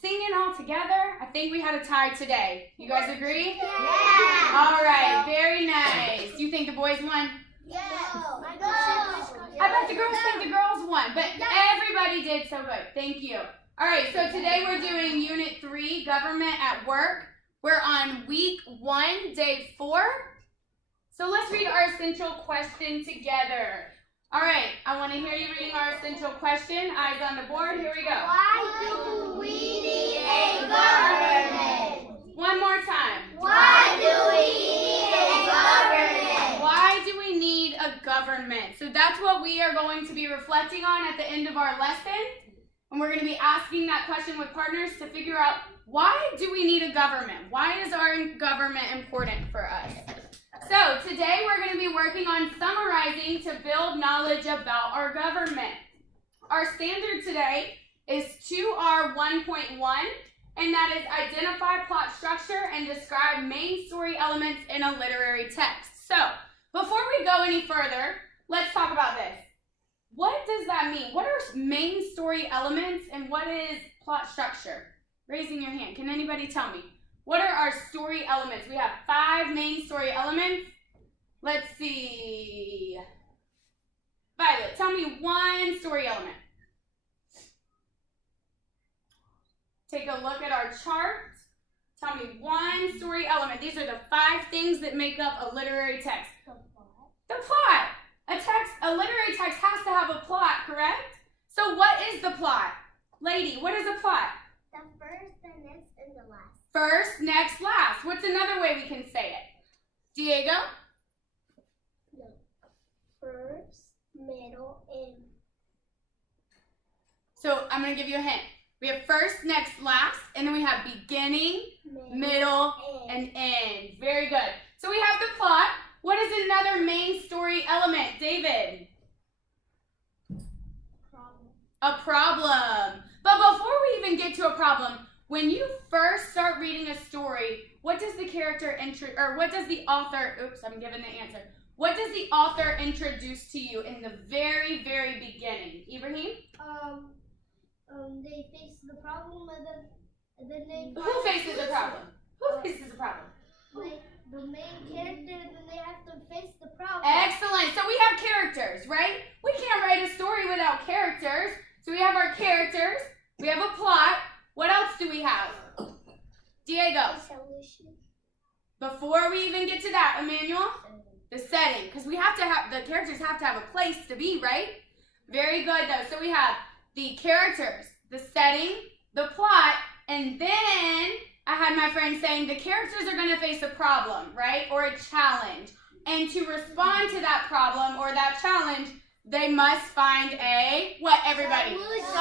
singing all together, I think we had a tie today. You guys agree? Yeah. All right, very nice. Do you think the boys won? Yes. I bet the girls think the girls won, but everybody did so good. Thank you. All right, so today we're doing Unit 3, Government at Work. We're on Week 1, Day 4. So let's read our essential question together. All right, I want to hear you reading our essential question. Eyes on the board. Here we go. Why do we need a government? One more time. Why do we need a government? Why do we need a government? So that's what we are going to be reflecting on at the end of our lesson. And we're going to be asking that question with partners to figure out, why do we need a government? Why is our government important for us? So today we're going to be working on summarizing to build knowledge about our government. Our standard today is 2R1.1, and that is identify plot structure and describe main story elements in a literary text. So before we go any further, let's talk about this. What does that mean? What are main story elements and what is plot structure? Raising your hand. Can anybody tell me? What are our story elements? We have 5 main story elements. Let's see. Violet, tell me one story element. Take a look at our chart. Tell me one story element. These are the 5 things that make up a literary text. The plot. A literary text has to have a plot, correct? So what is the plot? Lady, what is a plot? The first, the next, and the last. First, next, last. What's another way we can say it? Diego? No. First, middle, and... So I'm going to give you a hint. We have first, next, last, and then we have beginning, middle, and end. Very good. So we have the plot. What is another main story element? David? Problem. A problem. But before we even get to a problem, when you first start reading a story, what does the author, oops, I'm giving the answer. What does the author introduce to you in the very, very beginning? Ibrahim? They face the problem and then they... Who faces the problem? Who faces the problem? Like the main character, and then they have to face the problem. Excellent. So we have characters, right? We can't write a story without characters. So we have our characters. We have a plot. What else do we have? Diego. Solution. Before we even get to that, Emmanuel, the setting, because we have to have, the characters have to have a place to be, right? Very good, though. So we have the characters, the setting, the plot, and then I had my friend saying the characters are going to face a problem, right? Or a challenge. And to respond to that problem or that challenge, they must find a, what, everybody? Solution.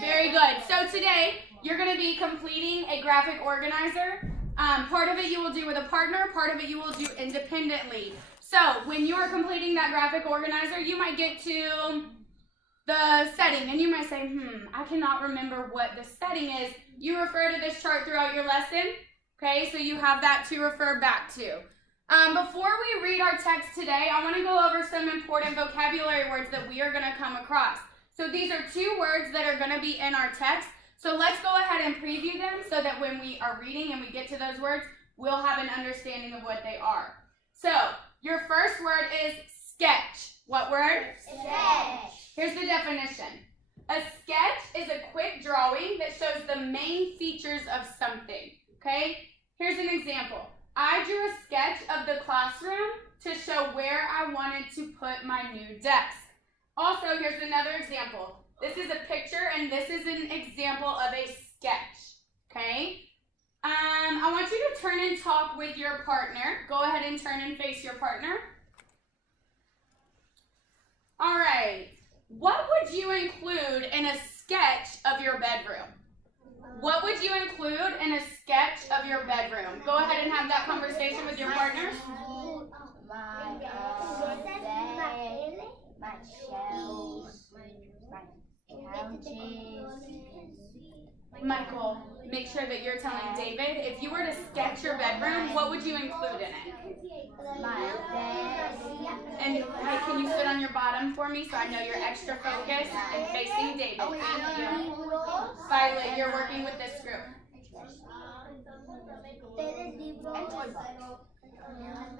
Very good. So today, you're going to be completing a graphic organizer. Part of it you will do with a partner, part of it you will do independently. So when you're completing that graphic organizer, you might get to the setting, and you might say, I cannot remember what the setting is. You refer to this chart throughout your lesson, okay? So you have that to refer back to. Before we read our text today, I want to go over some important vocabulary words that we are going to come across. So these are 2 words that are going to be in our text. So let's go ahead and preview them so that when we are reading and we get to those words, we'll have an understanding of what they are. So your first word is sketch. What word? Sketch. Here's the definition. A sketch is a quick drawing that shows the main features of something, okay? Here's an example. I drew a sketch of the classroom to show where I wanted to put my new desk. Also, here's another example. This is a picture, and this is an example of a sketch, okay? I want you to turn and talk with your partner. Go ahead and turn and face your partner. All right. What would you include in a sketch of your bedroom? What would you include in a sketch of your bedroom? Go ahead and have that conversation with your partner. My bed, my shelves, my couches. Michael, make sure that you're telling David, if you were to sketch your bedroom, what would you include in it? My bed. And hey, can you sit on your bottom for me so I know you're extra focused and facing David? Thank you. Violet, Violet, you're working with this group.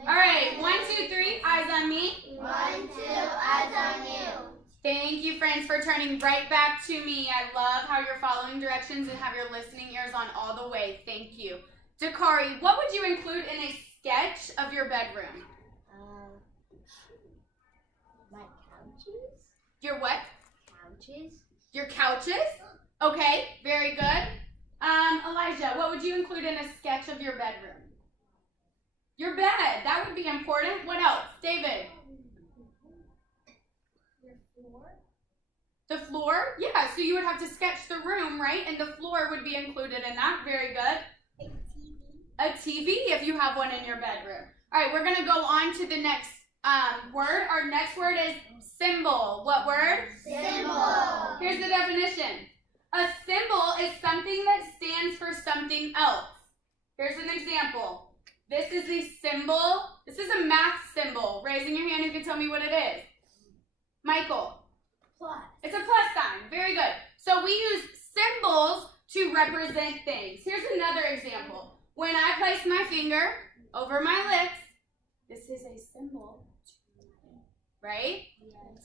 All right, 1, 2, 3, eyes on me. 1, 2, eyes on you. Thank you, friends, for turning right back to me. I love how you're following directions and have your listening ears on all the way. Thank you. Dakari, what would you include in a sketch of your bedroom? My couches. Your what? Couches. Your couches? Okay, very good. Elijah, what would you include in a sketch of your bedroom? Your bed. That would be important. What else? David? The floor? Yeah, so you would have to sketch the room, right? And the floor would be included in that. Very good. A TV if you have one in your bedroom. All right, we're going to go on to the next word. Our next word is symbol. What word? Symbol. Here's the definition. A symbol is something that stands for something else. Here's an example. This is the symbol. This is a math symbol. Raising your hand, you can tell me what it is. Michael. Plus. It's a plus sign. Very good. So we use symbols to represent things. Here's another example. When I place my finger over my lips, this is a symbol, right?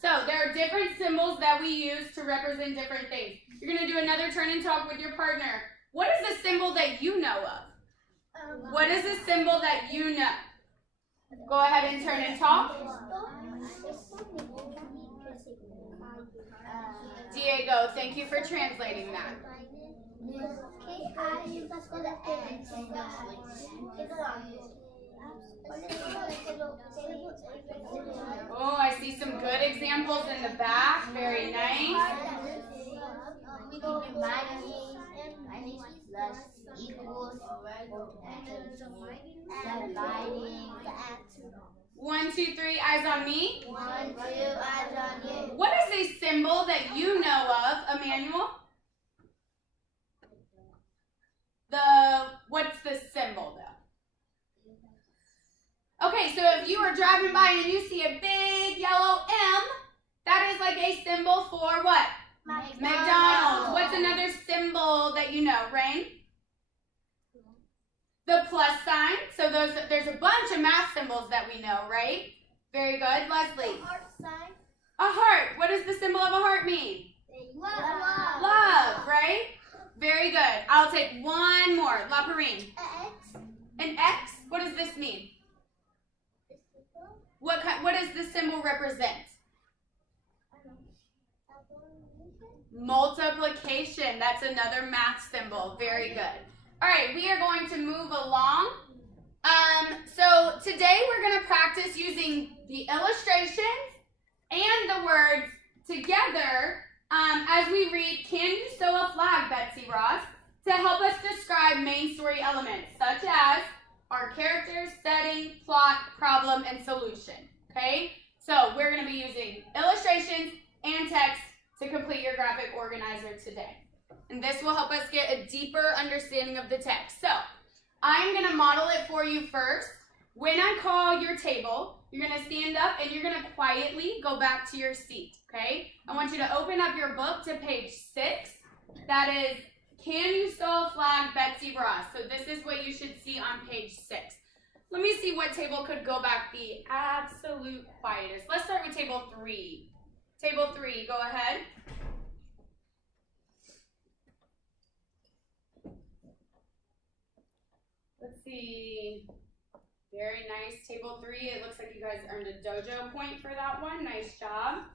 So there are different symbols that we use to represent different things. You're going to do another turn and talk with your partner. What is a symbol that you know of? What is a symbol that you know? Go ahead and turn and talk. Diego, thank you for translating that. Oh, I see some good examples in the back. Very nice. Plus equals dividing. 1, 2, 3, eyes on me. 1, 2, eyes on you. What is a symbol that you know of, Emmanuel? What's the symbol though? Okay, so if you are driving by and you see a big yellow M, that is like a symbol for what? McDonald's. What's another symbol that you know, Rain? The plus sign. So there's a bunch of math symbols that we know, right? Very good. Leslie. Heart sign. A heart. What does the symbol of a heart mean? Love. Love, right? Very good. I'll take one more. La Perrine. X. An X? What does this mean? What does the symbol represent? Multiplication. That's another math symbol. Very good. All right, we are going to move along. So today we're going to practice using the illustrations and the words together as we read Can You Sew a Flag, Betsy Ross, to help us describe main story elements such as our characters, setting, plot, problem, and solution. Okay? So we're going to be using illustrations and text to complete your graphic organizer today. And this will help us get a deeper understanding of the text. So I'm going to model it for you first. When I call your table, you're going to stand up and you're going to quietly go back to your seat, okay? I want you to open up your book to page 6. That is, Can You Sew a Flag, Betsy Ross? So this is what you should see on page 6. Let me see what table could go back the absolute quietest. Let's start with table 3. Table 3, go ahead. Let's see. Very nice. Table 3. It looks like you guys earned a dojo point for that one. Nice job.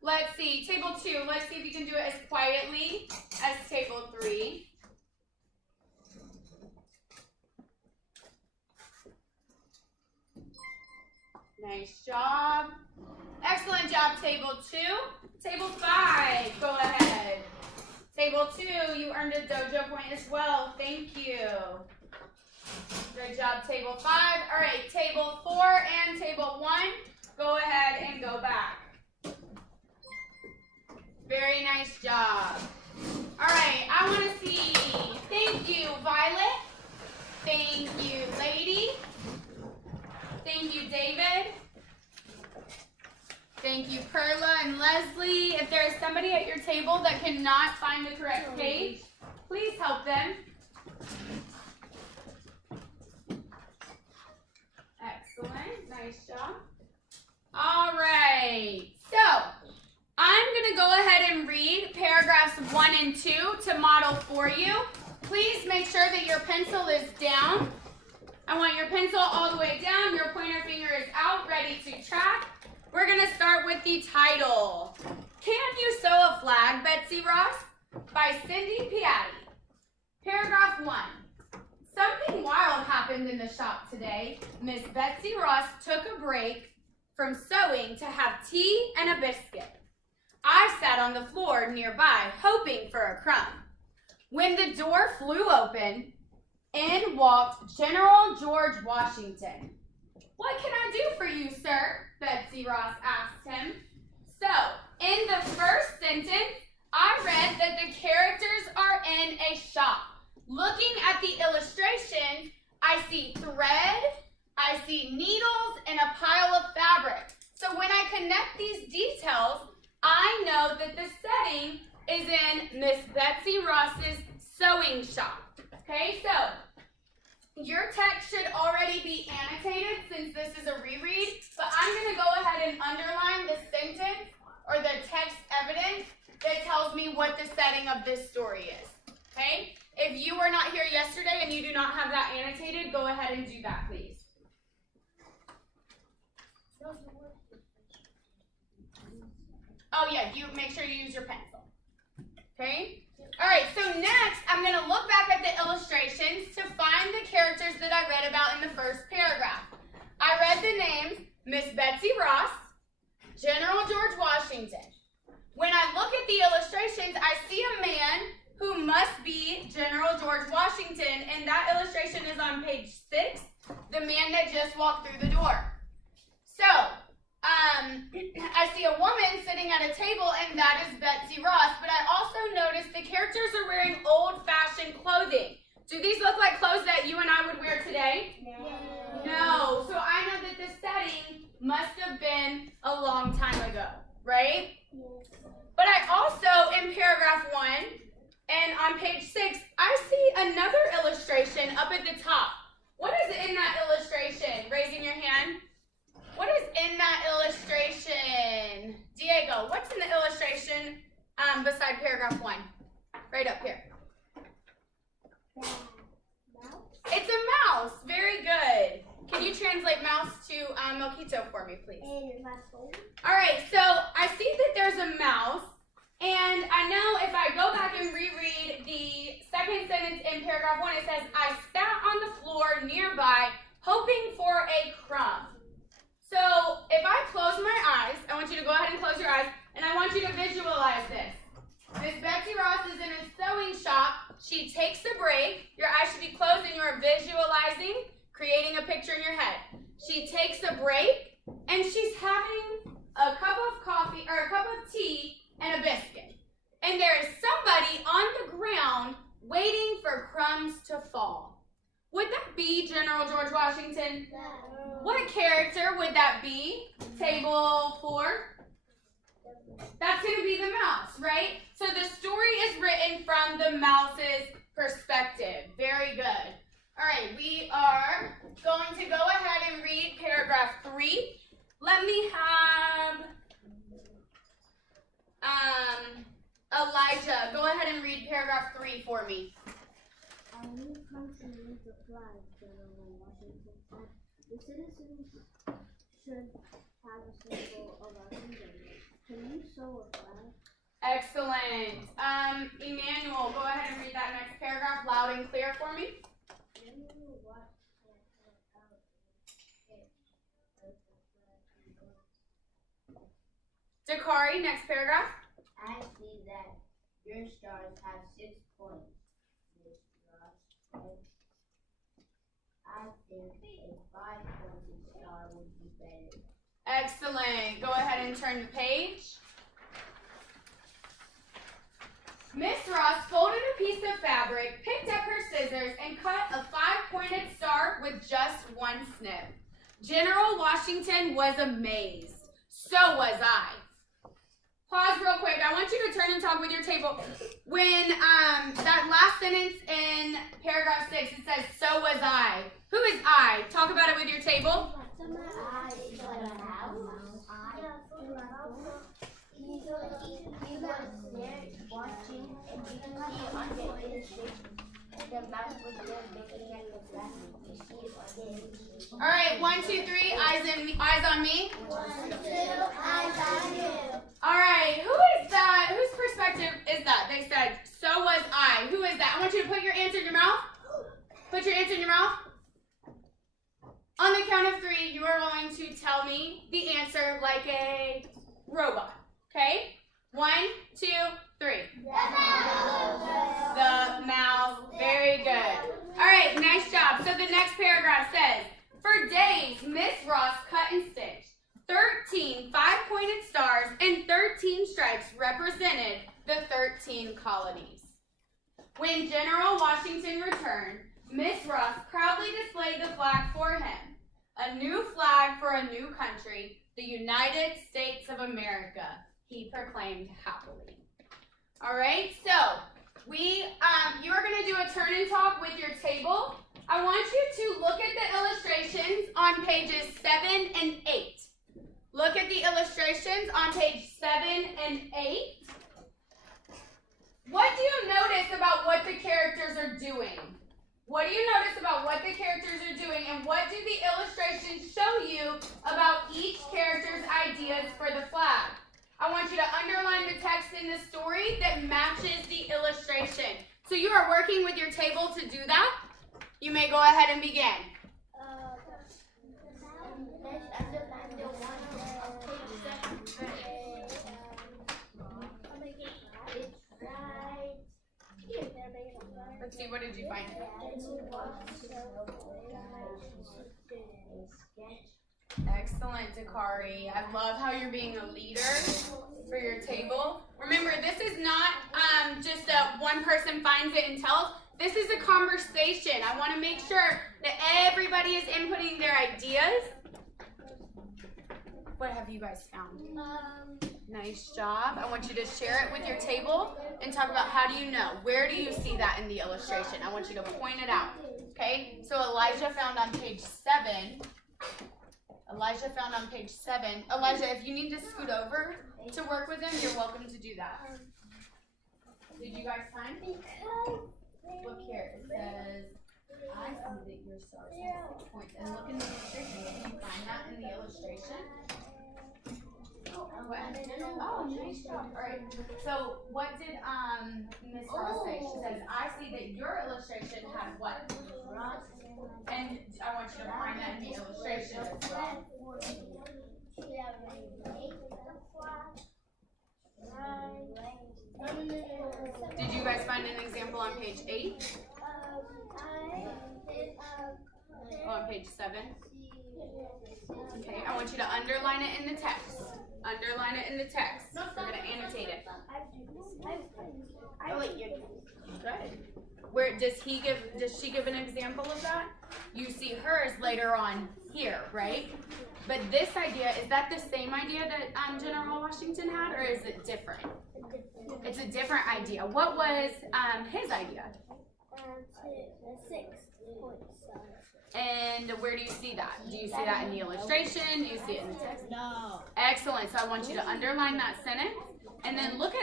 Let's see. Table 2. Let's see if you can do it as quietly as table 3. Nice job. Excellent job, table 2. Table 5. Go ahead. Table 2. You earned a dojo point as well. Thank you. Good job, table 5. All right, table 4 and table 1. Go ahead and go back. Very nice job. All right, I want to see. Thank you, Violet. Thank you, Lady. Thank you, David. Thank you, Perla and Leslie. If there is somebody at your table that cannot find the correct page, them. Excellent. Nice job. All right. So, I'm going to go ahead and read paragraphs 1 and 2 to model for you. Please make sure that your pencil is down. I want your pencil all the way down. Your pointer finger is out, ready to track. We're going to start with the title. Can You Sew a Flag, Betsy Ross? By Cindy Piatti. Paragraph 1. Something wild happened in the shop today. Miss Betsy Ross took a break from sewing to have tea and a biscuit. I sat on the floor nearby, hoping for a crumb. When the door flew open, in walked General George Washington. What can I do for you, sir? Betsy Ross asked him. So, in the first sentence, I read that the characters are in a shop. Looking at the illustration, I see thread, I see needles, and a pile of fabric. So when I connect these details, I know that the setting is in Miss Betsy Ross's sewing shop. Okay, so your text should already be annotated since this is a reread, but I'm going to go ahead and underline the sentence or the text evidence that tells me what the setting of this story is. Okay? If you were not here yesterday and you do not have that annotated, go ahead and do that, please. Oh yeah, you make sure you use your pencil. Okay? All right, so next I'm going to look back at the illustrations to find the characters that I read about in the first paragraph. I read the names Miss Betsy Ross, General George Washington. When I look at the illustrations, I see a man who must be General George Washington, and that illustration is on page 6, the man that just walked through the door. So, I see a woman sitting at a table, and that is Betsy Ross, but I also noticed the characters are wearing old-fashioned clothing. Do these look like clothes that you and I would wear today? No. So I know that the setting must have been a long time ago, right? But I also, in paragraph 1, and on page 6, I see another illustration up at the top. What is in that illustration? Raising your hand. What is in that illustration? Diego, what's in the illustration beside paragraph 1? Right up here. It's a mouse. Very good. Can you translate mouse to mosquito for me, please? All right, so I see that there's a mouse, and I know if I go back and reread the second sentence in paragraph 1, it says, I sat on the floor nearby, hoping for a crumb. So if I close my eyes, I want you to go ahead and close your eyes, and I want you to visualize this. Miss Betsy Ross is in a sewing shop. She takes a break. Your eyes should be closed, and you're visualizing, creating a picture in your head. She takes a break, and she's having a cup of coffee, or a cup of tea, and a biscuit. And there is somebody on the ground waiting for crumbs to fall. Would that be General George Washington? No. What character would that be? Table 4? That's going to be the mouse, right? So the story is written from the mouse's perspective. Very good. All right, we are going to go ahead and read paragraph 3. Let me have Elijah, go ahead and read paragraph 3 for me. Our new country needs a flag, General Washington said. The citizens should have a symbol of our kingdom. Can you sew a flag? Excellent. Emmanuel, go ahead and read that next paragraph loud and clear for me. Dakari, next paragraph. I see that your stars have 6 points. I think a 5-pointed star would be better. Excellent. Go ahead and turn the page. Miss Ross folded a piece of fabric, picked up her scissors, and cut a 5-pointed star with just one snip. General Washington was amazed. So was I. Pause real quick. I want you to turn and talk with your table. When that last sentence paragraph 6, it says, so was I. Who is I? Talk about it with your table. He was there watching, and you can see on the illustration, the mouse was there looking at the flag. You see it on the illustration. All right, 1, 2, 3, eyes on me. 1, 2, eyes on you. All right, who is that? Whose perspective is that? They said, so was I. Who is that? I want you to put your answer in your mouth. Put your answer in your mouth. On the count of 3, you are going to tell me the answer like a robot. Okay? 1, 2, 3. The mouse. Very good. All right, nice job. So the next paragraph says, for days, Miss Ross cut and stitched. 13 5-pointed stars and 13 stripes represented the 13 colonies. When General Washington returned, Miss Ross proudly displayed the flag for him. A new flag for a new country, the United States of America, he proclaimed happily. All right, so you are going to do a turn and talk with your table. I want you to look at the illustrations on pages 7 and 8. Look at the illustrations on page 7 and 8. What do you notice about what the characters are doing? What do you notice about what the characters are doing, and what do the illustrations show you about each character's ideas for the flag? I want you to underline the text in the story that matches the illustration. So you are working with your table to do that. You may go ahead and begin. Let's see, what did you find? Excellent, Dakari. I love how you're being a leader for your table. Remember, this is not just one person finds it and tells. This is a conversation. I want to make sure that everybody is inputting their ideas. What have you guys found? Nice job. I want you to share it with your table and talk about how do you know? Where do you see that in the illustration? I want you to point it out. Okay? So Elijah found on page 7. Elijah, if you need to scoot over to work with him, you're welcome to do that. Did you guys find? Look here. It says, I see that your stars have 6 points. And look in the illustration. Can you find that in the illustration? Oh, nice job. All right. So what did Miss Ross say? She says, I see that your illustration has what? And I want you to find that in the illustration as well. Did you guys find an example on page 8? On page 7? Okay, I want you to underline it in the text. Underline it in the text. We're going to annotate it. Oh, wait, you're good. Where does she give an example of that? You see hers later on here, right? But this idea, is that the same idea that General Washington had, or is it different? It's a different idea. What was his idea? 6 points. And where do you see that? Do you see that in the illustration? Do you see it in the text? No. Excellent. So I want you to underline that sentence. And then look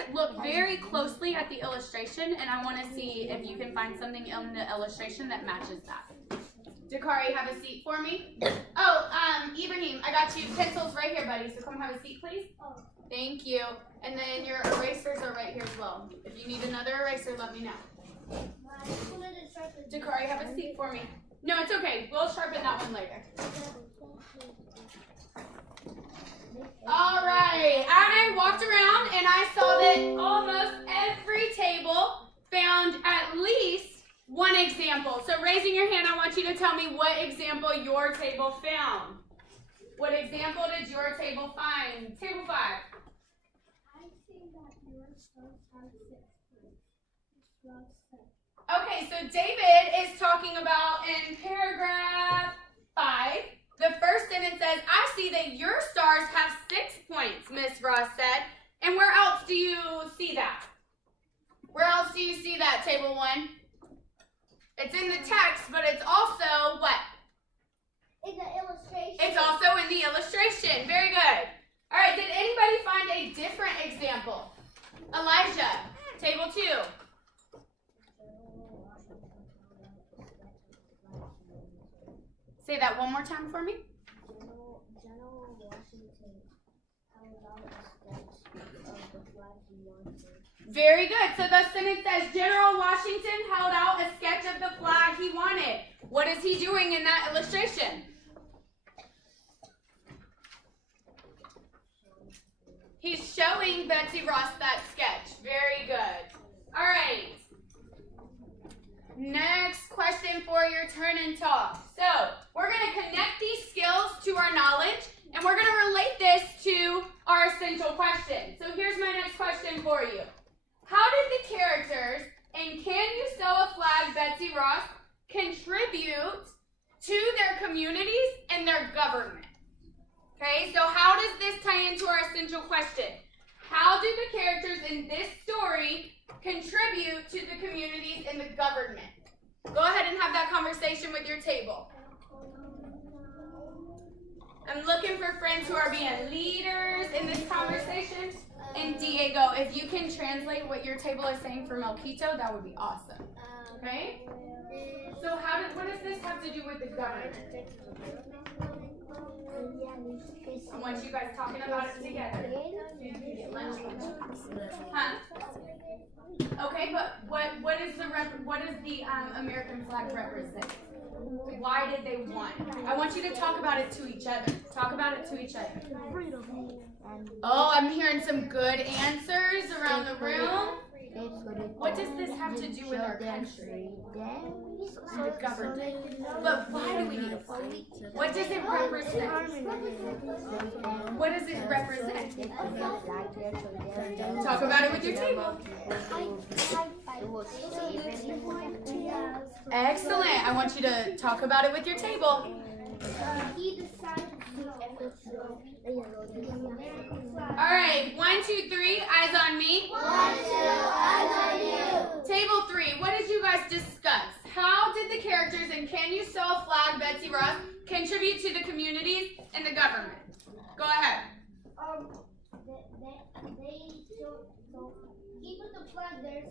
very closely at the illustration, and I want to see if you can find something in the illustration that matches that. Dakari, have a seat for me. Oh, Ibrahim, I got you pencils right here, buddy. So come have a seat, please. Thank you. And then your erasers are right here as well. If you need another eraser, let me know. Dakari, have a seat for me. No, it's okay. We'll sharpen that one later. All right. I walked around and I saw that almost every table found at least one example. So raising your hand, I want you to tell me what example your table found. What example did your table find? Table 5. I see that your stars have 6 points. Okay, so David is talking about in paragraph 5. The first sentence says, I see that your stars have 6 points, Miss Ross said. And where else do you see that? Where else do you see that, table 1? It's in the text, but it's also what? In the illustration. It's also in the illustration. Very good. All right, did anybody find a different example? Elijah, table 2. Say that one more time for me. General Washington held out a sketch of the flag he wanted. Very good. So the sentence says General Washington held out a sketch of the flag he wanted. What is he doing in that illustration? He's showing Betsy Ross that sketch. Very good. All right. Next question for your turn and talk. So we're going to connect these skills to our knowledge, and we're going to relate this to our essential question. So here's my next question for you. How did the characters in Can You Sew a Flag, Betsy Ross contribute to their communities and their government? Okay, so how does this tie into our essential question? How do the characters in this story contribute to the communities and the government? Go ahead and have that conversation with your table. I'm looking for friends who are being leaders in this conversation. And Diego, if you can translate what your table is saying for Melquito, that would be awesome. Okay? So what does this have to do with the government? I want you guys talking about it together. Huh? Okay, but what does the American flag represent? Why did they want? I want you to talk about it to each other. Talk about it to each other. Oh, I'm hearing some good answers around the room. What does this have to do with our country? The government. But why do we need a flag? What does it represent? What does it represent? Talk about it with your table. Excellent. I want you to talk about it with your table. All right, 1, 2, 3, eyes on me. 1, 2, eyes on you. Table 3, what did you guys discuss? How did the characters in Can You Sew a Flag, Betsy Ross, contribute to the communities and the government? Go ahead. So he put the flag there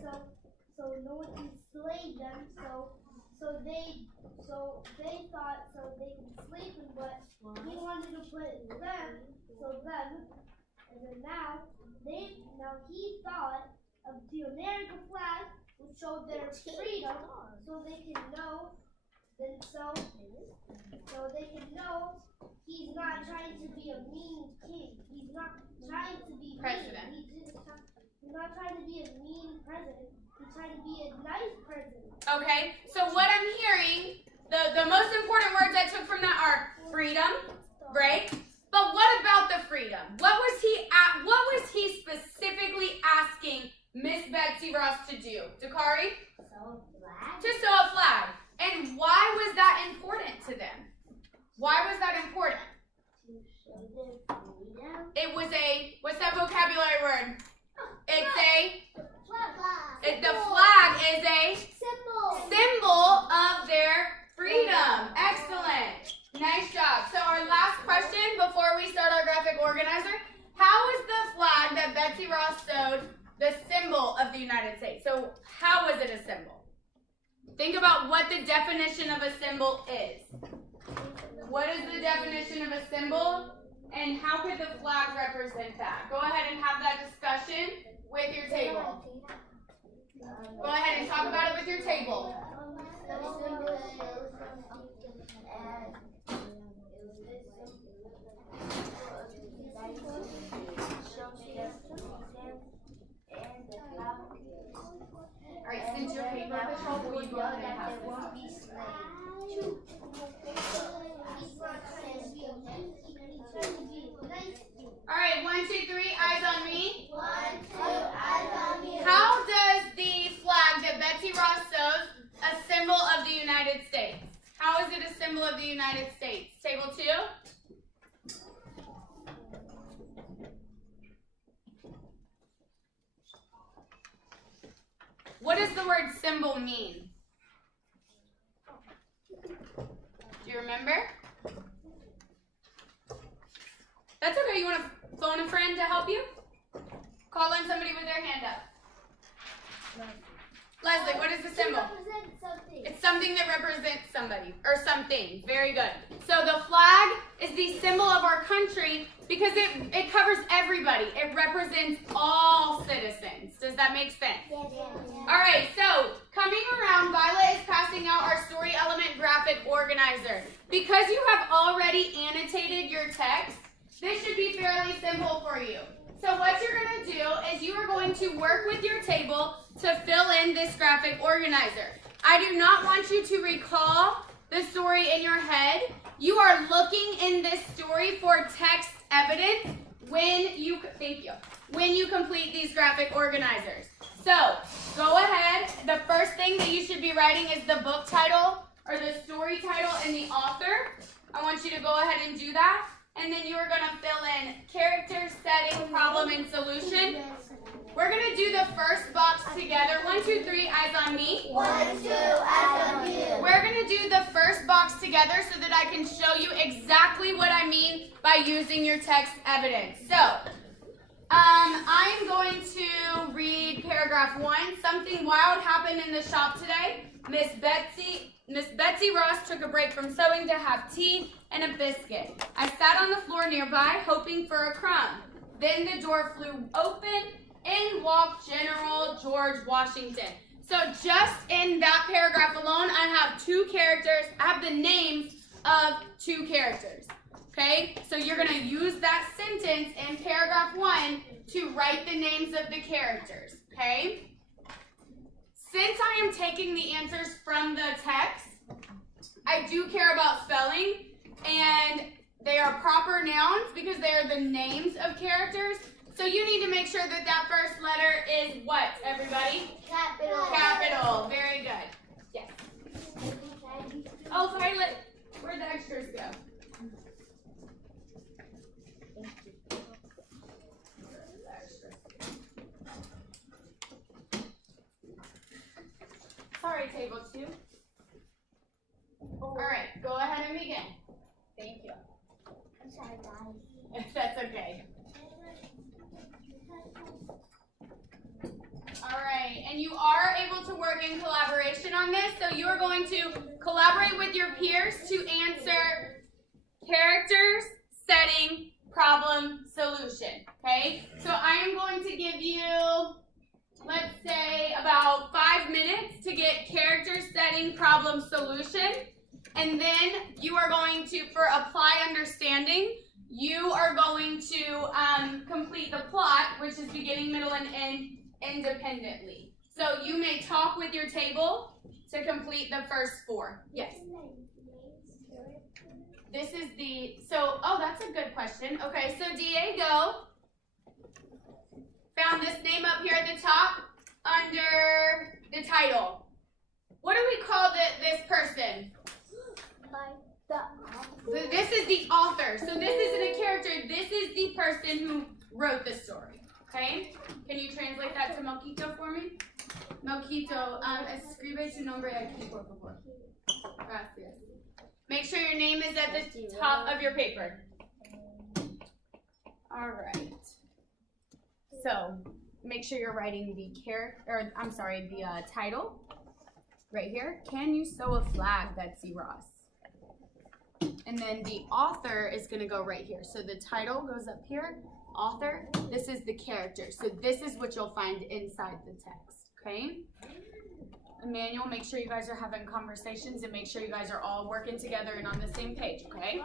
so no one can slave them. So they thought they could slave them, but he wanted to put them, and then now he thought of the American flag, which showed their freedom, so they can know. So they can know he's not trying to be a mean king. He's not trying to be president. He's not trying to be a mean president. He's trying to be a nice president. Okay, so what I'm hearing, the most important words I took from that are freedom, right? But what about the freedom? What was he specifically asking Miss Betsy Ross to do? Dakari? Sew a flag. To sew a flag. And why was that important to them? Why was that important? To show their freedom. It was what's that vocabulary word? It's the flag is a symbol of their freedom. Excellent. Nice job. So our last question before we start our graphic organizer. How is the flag that Betsy Ross sewed the symbol of the United States? So how is it a symbol? Think about what the definition of a symbol is. What is the definition of a symbol? And how could the flag represent that? Go ahead and have that discussion with your table. Go ahead and talk about it with your table. Alright, since your paper patrol, will you go ahead and pass this out? Alright, 1, 2, 3, eyes on me. 1, 2, eyes on you. How does the flag that Betsy Ross sews a symbol of the United States? How is it a symbol of the United States? Table 2. What does the word symbol mean? you remember? That's okay. You want to phone a friend to help you? Call on somebody with their hand up. Leslie, what is the symbol? It's something that represents somebody or something. Very good. So the flag is the symbol of our country because it covers everybody. It represents all citizens. Does that make sense? Yes. All right, so coming around, Violet is passing out our story element graphic organizer. Because you have already annotated your text, this should be fairly simple for you. So what you're going to do is you are going to work with your table to fill in this graphic organizer. I do not want you to recall the story in your head. You are looking in this story for text evidence when you complete these graphic organizers. So go ahead. The first thing that you should be writing is the book title or the story title and the author. I want you to go ahead and do that. And then you are going to fill in character, setting, problem, and solution. We're going to do the first box together. 1, 2, 3, eyes on me. 1, 2, eyes on you. We're going to do the first box together so that I can show you exactly what I mean by using your text evidence. So, I'm going to read paragraph 1. Something wild happened in the shop today. Miss Betsy Ross took a break from sewing to have tea and a biscuit. I sat on the floor nearby, hoping for a crumb. Then the door flew open. In walked General George Washington. So just in that paragraph alone, I have 2 characters. I have the names of 2 characters. Okay? So you're going to use that sentence in paragraph 1 to write the names of the characters. Okay? Since I am taking the answers from the text, I do care about spelling, and they are proper nouns because they are the names of characters. So you need to make sure that that first letter is what, everybody? Capital. Capital. Very good. Yes. Oh, Violet, where'd the extras go? Sorry, table 2. All right, go ahead and begin. Thank you. I'm sorry, guys. That's okay. All right, and you are able to work in collaboration on this, so you are going to collaborate with your peers to answer characters, setting, problem, solution, okay? So I am going to give you, let's say, about 5 minutes to get character, setting, problem, solution, and then you are going to, for apply understanding, you are going to complete the plot, which is beginning, middle, and end, independently. So you may talk with your table to complete the first 4. Yes. This is oh, that's a good question. Okay, so Diego found this name up here at the top under the title. What do we call this person? This is the author. So this isn't a character. This is the person who wrote the story. Okay? Can you translate that to Moquito for me? Moquito, escribe tu nombre aquí, por favor. Gracias. Make sure your name is at the top of your paper. All right. So make sure you're writing the title right here. Can you sew a flag, Betsy Ross? And then the author is going to go right here. So the title goes up here. Author, this is the character. So this is what you'll find inside the text, okay? Emmanuel, make sure you guys are having conversations and make sure you guys are all working together and on the same page, okay?